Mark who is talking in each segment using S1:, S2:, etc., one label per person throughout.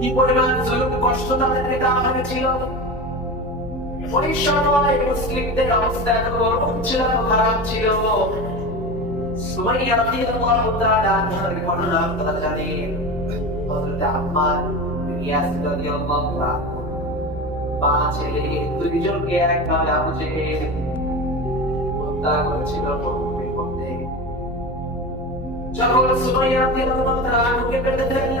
S1: কি পরিমাণ জুলুম, কষ্ট তাদেরকে দেওয়া হয়েছিল ওই সময় মুসলিমদের অবস্থা এত গরম ছিল খারাপ ছিল। সুমাইয়া রাদিয়াল্লাহু তাআলা আনহার ঘটনা আপনারা জানেন হযরত আম্মার বিন ইয়াসির রাদিয়াল্লাহু তাআলা মা ছেলে, দুইজনকে একভাবে আবু জেহেল হত্যা করেছিল যখন সুমাইয়া রাদিয়াল্লাহু তাআলা আনহুকে পেটে ফেলল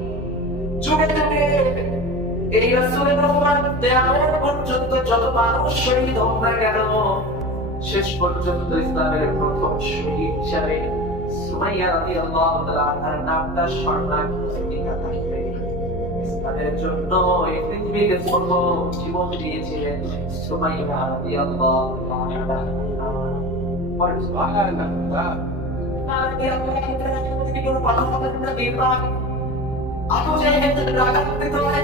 S1: এই রাসূলের রহমান দেওয়ার পর্যন্ত যত মানুষ শহীদ হোক না কেন, শেষ পর্যন্ত ইসলামের প্রথম শহীদ হিসাবে সুমাইয়া রাদিয়াল্লাহু তাআলা তার নামটা স্বর্ণাক্ষরে থাকবে। ইসলামের জন্য এই পৃথিবীতে প্রথম জীবন দিয়েছিলেন সুমাইয়া রাদিয়াল্লাহু তাআলা। আবু জাহেল রাগান্বিত হয়ে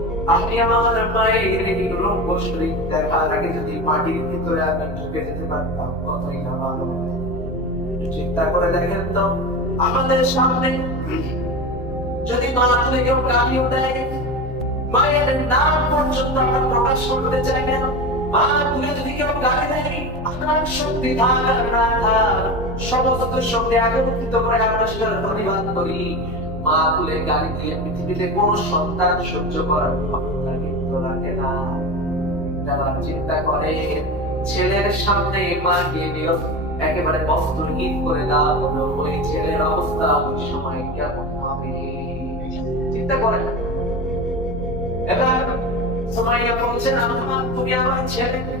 S1: আমি আমার মায়ের রঙ্গ শরীর দেখার আগে যদি মাটির ভিতরে আমি ঢুকে যেতে পারতাম, কতই না ভালো চিন্তা করে দেখেন তো, আমাদের সামনে যদি মা তুলে কেউ দেয়, মায়ের নাম পর্যন্ত আমরা প্রকাশ করতে চাই না। মা তুলে যদি কেউ গালি দেয় শক্তি না থাক সমস্ত একত্রিত করে আমরা সেটার প্রতিবাদ করি। মা তুলে গালি দিয়ে পৃথিবীতে কোন সন্তান সহ্য করার ক্ষমতা কিন্তু রাখে না। তারা চিন্তা করে, ছেলের সামনে মাকে দিও একেবারে বস্ত্রহীন করে দেওয়া হলো ওই ছেলের অবস্থা ওই সময় কেমন হবে? চিন্তা করে এবার সুমাইয়া বলছেন আমার তুমি আমার ছেলে।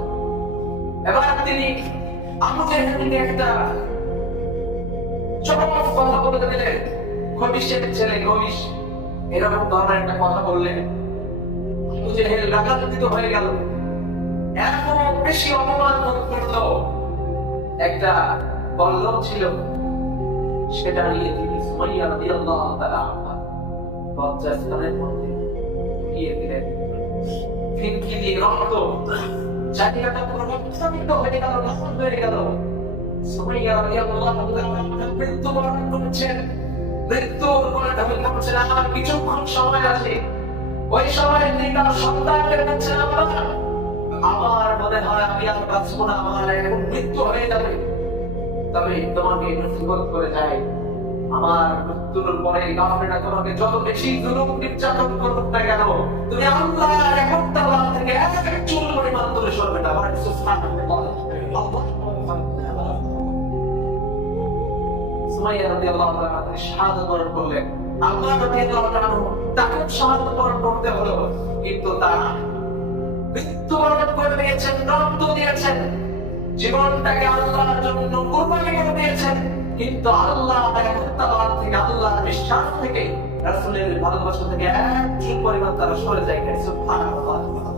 S1: এবার তিনি আবু জাহেলকে একটা চমক ছেলে খবিশ এরকম একটা কথা বললেন হয়ে গেল। এত বেশি অপমান বোধ করল একটা বল্লভ ছিল, সেটা নিয়ে তিনি সুমাইয়া রাদিয়াল্লাহু তাআলা লজ্জাস্থানের মধ্যে গিয়ে দিলেন। ফিনকি দিয়ে রক্ত জায়গাটা পুরো রক্তাক্ত হয়ে গেল রক্ত হয়ে গেল। কিছুক্ষণ সময় আছে। ওই সময় কাছে আমার। মনে হয় আমি আর না, আমার এখন মৃত্যু হয়ে যাবে। তবে তোমাকে নথিবদ্ধ করে যায় আমার মৃত্যুর পরে তোমাকে যত বেশি নির্যাতন করুক না কেন, তুমি আল্লাহ এখন থেকে এক চুল পরিমাণ সরবে না আমার তাকে করতে হলো দিয়েছেন। জীবনটাকে আল্লাহর জন্য কুরবানি করে দিয়েছেন। কিন্তু আল্লাহ একত্ববাদ থেকে আল্লাহ বিশ্বাস থেকে, রাসূলের ভালোবাসা থেকে এক ঠিক পরিমাণ তারা সরে যায়, সুবহানাল্লাহ।